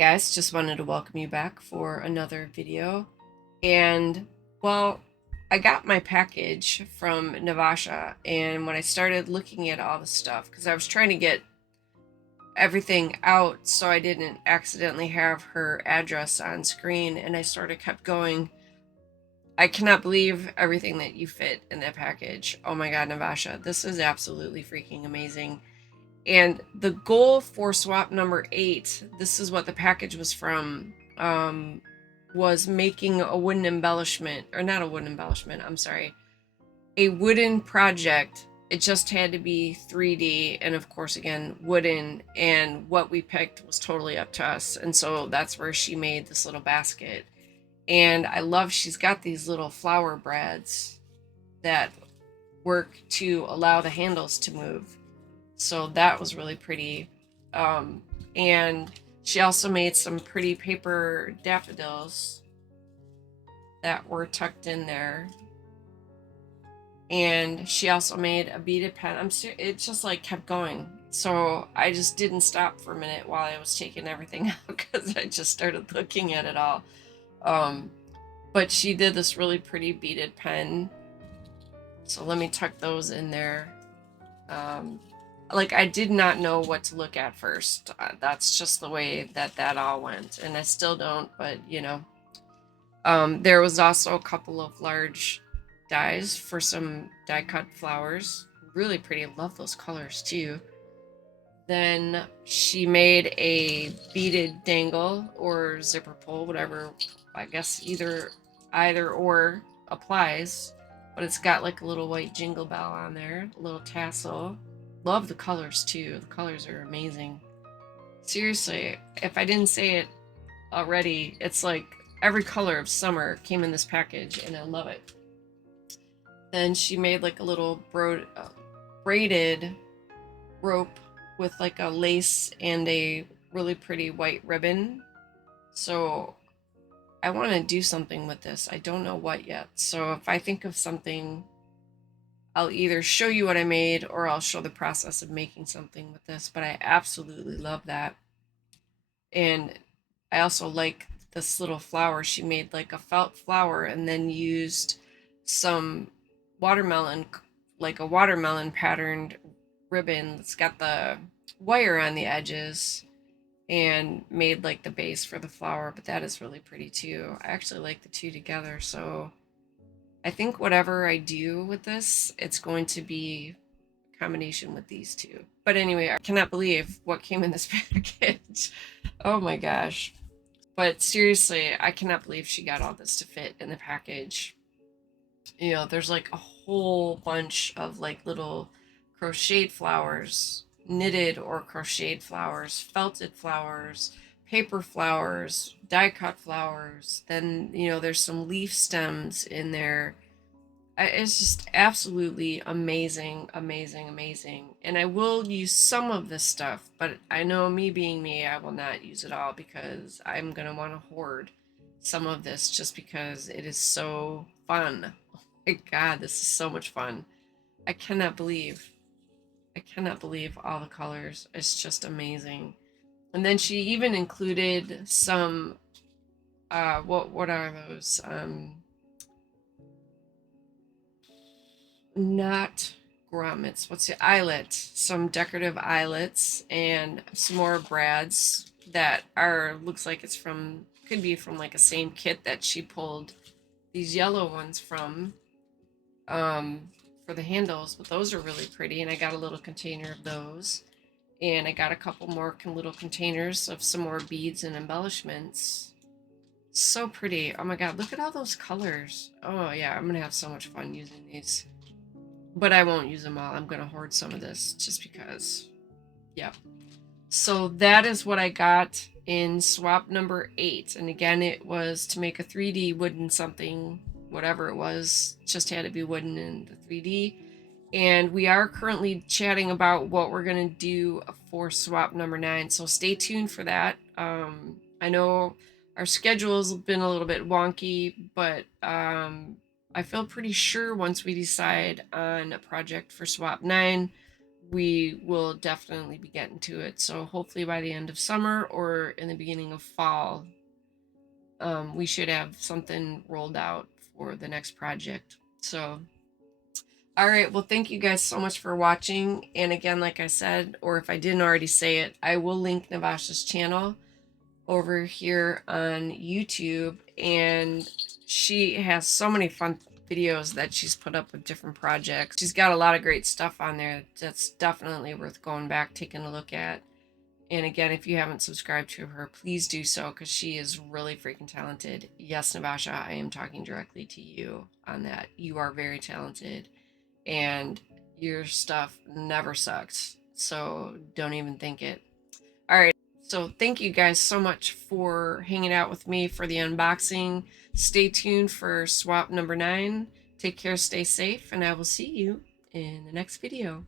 Guys, just wanted to welcome you back for another video. And well, I got my package from Navasha, and when I started looking at all the stuff, because I was trying to get everything out so I didn't accidentally have her address on screen, and I sort of kept going, I cannot believe everything that you fit in that package. Oh my god, Navasha, this is absolutely freaking amazing. And the goal for swap number 8, this is what the package was from, was making a wooden embellishment, or not a wooden embellishment, I'm sorry, a wooden project. It just had to be 3D, and of course, again, wooden, and what we picked was totally up to us. And so that's where she made this little basket. And I love she's got these little flower brads that work to allow the handles to move. So that was really pretty. And she also made some pretty paper daffodils that were tucked in there. And she also made a beaded pen. It just like kept going. So I just didn't stop for a minute while I was taking everything out because I just started looking at it all. Um, but she did this really pretty beaded pen. So let me tuck those in there. Like I did not know what to look at first. That's just the way that all went, and I still don't. But there was also a couple of large dies for some die cut flowers. Really pretty. Love those colors too. Then she made a beaded dangle or zipper pull, whatever. I guess either or applies, but it's got like a little white jingle bell on there, a little tassel. Love the colors too. The colors are amazing. Seriously, if I didn't say it already, it's like every color of summer came in this package, and I love it. Then she made like a little braided rope with like a lace and a really pretty white ribbon. So I want to do something with this. I don't know what yet. So if I think of something, I'll either show you what I made or I'll show the process of making something with this. But I absolutely love that. And I also like this little flower. She made like a felt flower and then used some watermelon, like a watermelon patterned ribbon that's got the wire on the edges, and made like the base for the flower. But that is really pretty too. I actually like the two together. So I think whatever I do with this, it's going to be a combination with these two. But anyway, I cannot believe what came in this package. Oh my gosh. But seriously, I cannot believe she got all this to fit in the package. There's like a whole bunch of like little crocheted flowers, knitted or crocheted flowers, felted flowers, paper flowers, die cut flowers. Then, there's some leaf stems in there. It's just absolutely amazing, amazing, amazing. And I will use some of this stuff, but I know me being me, I will not use it all because I'm going to want to hoard some of this just because it is so fun. Oh my God, this is so much fun. I cannot believe, I cannot believe all the colors. It's just amazing. And then she even included some, what are those? Not grommets. What's the eyelet? Some decorative eyelets and some more brads that are looks like it's from could be from like a same kit that she pulled these yellow ones from for the handles, but those are really pretty, and I got a little container of those, and I got a couple more little containers of some more beads and embellishments. So pretty. Oh my god, look at all those colors. Oh yeah, I'm gonna have so much fun using these. But I won't use them all. I'm going to hoard some of this just because. Yep. So that is what I got in swap number 8. And again, it was to make a 3D wooden something, whatever it was, just had to be wooden in the 3D. And we are currently chatting about what we're going to do for swap number 9. So stay tuned for that. I know our schedule's been a little bit wonky, but I feel pretty sure once we decide on a project for swap 9, we will definitely be getting to it. So hopefully by the end of summer or in the beginning of fall, we should have something rolled out for the next project. So, all right. Well, thank you guys so much for watching. And again, like I said, or if I didn't already say it, I will link Navasha's channel over here on YouTube. And she has so many fun videos that she's put up with different projects. She's got a lot of great stuff on there that's definitely worth going back, taking a look at. And again, if you haven't subscribed to her, please do so because she is really freaking talented. Yes, Navasha, I am talking directly to you on that. You are very talented and your stuff never sucks. So don't even think it. All right. So thank you guys so much for hanging out with me for the unboxing. Stay tuned for swap number 9. Take care, stay safe, and I will see you in the next video.